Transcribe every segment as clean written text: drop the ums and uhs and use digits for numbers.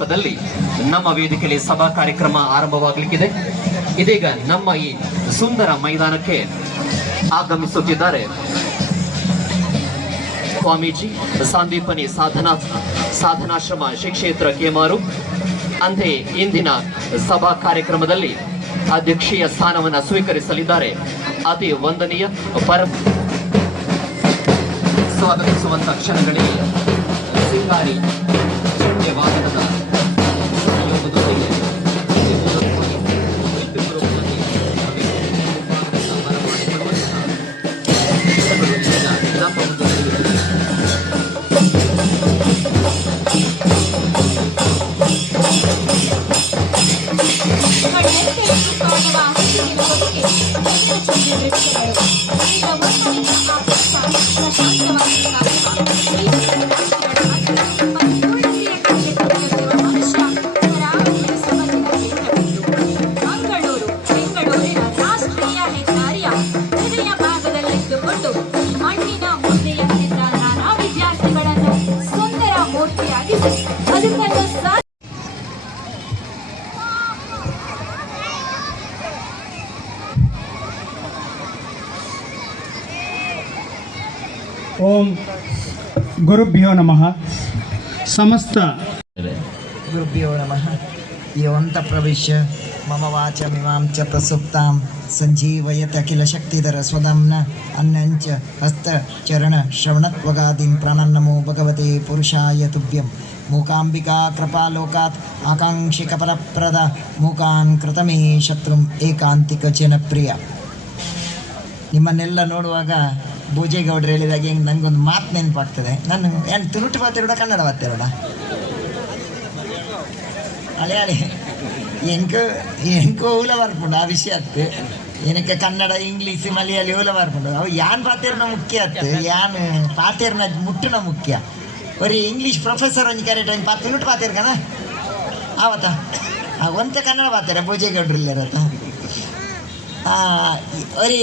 ದಲ್ಲಿ ನಮ್ಮ ವೇದಿಕೆಯಲ್ಲಿ ಸಭಾ ಕಾರ್ಯಕ್ರಮ ಆರಂಭವಾಗಲಿಕ್ಕಿದೆ. ಇದೀಗ ನಮ್ಮ ಈ ಸುಂದರ ಮೈದಾನಕ್ಕೆ ಆಗಮಿಸುತ್ತಿದ್ದಾರೆ ಸ್ವಾಮೀಜಿ ಸಂದೀಪನಿ ಸಾಧನಾಶ್ರಮ ಶ್ರೀ ಕ್ಷೇತ್ರ ಕೇಮಾರು. ಅಂತೆಯೇ ಇಂದಿನ ಸಭಾ ಕಾರ್ಯಕ್ರಮದಲ್ಲಿ ಅಧ್ಯಕ್ಷೀಯ ಸ್ಥಾನವನ್ನು ಸ್ವೀಕರಿಸಲಿದ್ದಾರೆ ಅತಿ ವಂದನೀಯ ಸ್ವಾಗತಿಸುವಂತ ಕ್ಷಣಗಳಿಗೆ ಸಿಂಗಾರಿ ಚಂಡೆ ವಾದನದ ಸಹಯೋಗದೊಂದಿಗೆ ಓಂ ಗುರುಭ್ಯೋ ನಮಃ. ಸಮಸ್ತ ಗುರುಭ್ಯೋ ನಮಃ. ಯೋಂತ ಪ್ರವಿಶ್ಯ ಮಮ ವಾಚಮಿಮಾಂ ಚ ಪ್ರಸುಪ್ತಾಂ ಸಂಜೀವಯತ ಅಖಿಲ ಶಕ್ತಿಧರ ಸ್ವಧಾಮ್ನ ಅನ್ನಂಚ ಹಸ್ತ ಚರಣ ಶ್ರವಣತ್ವಗಾದಿಂ ಪ್ರಾಣನ್ನಮೋ ಭಗವತೆ ಪುರುಷಾಯ ತುಭ್ಯಂ. ಮೂಕಾಂಬಿಕಾ ಕೃಪಾಲೋಕಾತ್ ಆಕಾಂಕ್ಷಿಕ ಫಲಪ್ರದ ಮೂಕಾನ್ ಕೃತಮೇ ಶತ್ರುಂ ಏಕಾಂತಿಕ ಜನಪ್ರಿಯ. ನಿಮ್ಮನ್ನೆಲ್ಲ ನೋಡುವಾಗ ಭೋಜೇಗೌಡರು ಹೇಳಿದಾಗ ಹೆಂಗೆ ನನಗೊಂದು ಮಾತು ನೆನಪಾಗ್ತದೆ. ನಾನು ಏನು ತುಳುಟು ಮಾತಾಡೋಡ ಕನ್ನಡ ಮಾತಾಡೋಡ ಅಳೆ ಅಳೆ ಎಂಕೋ ಊಲ ಬರ್ಕೊಂಡು ಆ ವಿಷಯ ಅತ್ತು. ಏನಕ್ಕೆ ಕನ್ನಡ ಇಂಗ್ಲೀಷ್ ಮಲಯಾಳಿ ಊಲ ಬರ್ಕೊಂಡು ಅವು ಯಾನ್ ಪಾತೇರ್ನ ಮುಖ್ಯ ಅತ್ತು, ಯಾನ್ ಪಾತೇರ್ನ ಮುಟ್ಟುನ ಮುಖ್ಯ. ಬರೀ ಇಂಗ್ಲೀಷ್ ಪ್ರೊಫೆಸರ್ ಒಂದು ಕ್ಯಾರೆಟ್ ಒಂದು ತುಳುಟು ಪಾತೇರ್ಕನ ಆವತ್ತ ಒಂತ ಕನ್ನಡ ಪಾತೇರ ಭೋಜೇಗೌಡರು ಇಲ್ಲರತ್ತ ஒரு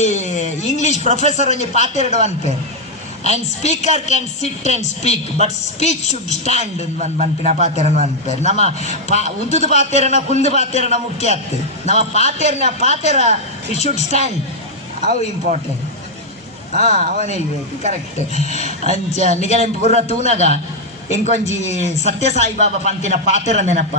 இங்கிலீஷ் ப்ரொஃபஸர் கொஞ்சம் பார்த்துருட வந்துப்பேர். And speaker can sit and speak but speech should stand ಬಂದ್ಪಿನ ಪಾತೇರನ ಬಂದ್ಪೇರ್. ನಮ್ಮ ಉದ್ದುದು ಪಾತೇರನ ಕುಂದು ಪಾತೇರನ ಮುಖ್ಯ ಆಯ್ತು. ನಮ್ಮ ಪಾತೇರ ಇಟ್ ಶುಡ್ ಸ್ಟ್ಯಾಂಡ್, ಅವು ಇಂಪಾರ್ಟೆಂಟ್. ಅವನೇ ಇರಬೇಕು ಕರೆಕ್ಟ್ ಅಂಚ ನಿಗನೆ ಪೂರ್ವ ತೂನಾಗ ಇಂಕೊಂಜಿ ಸತ್ಯ ಸಾಯಿಬಾಬಾ ಪಂತಿನ ಪಾತೇರ ನೆನಪ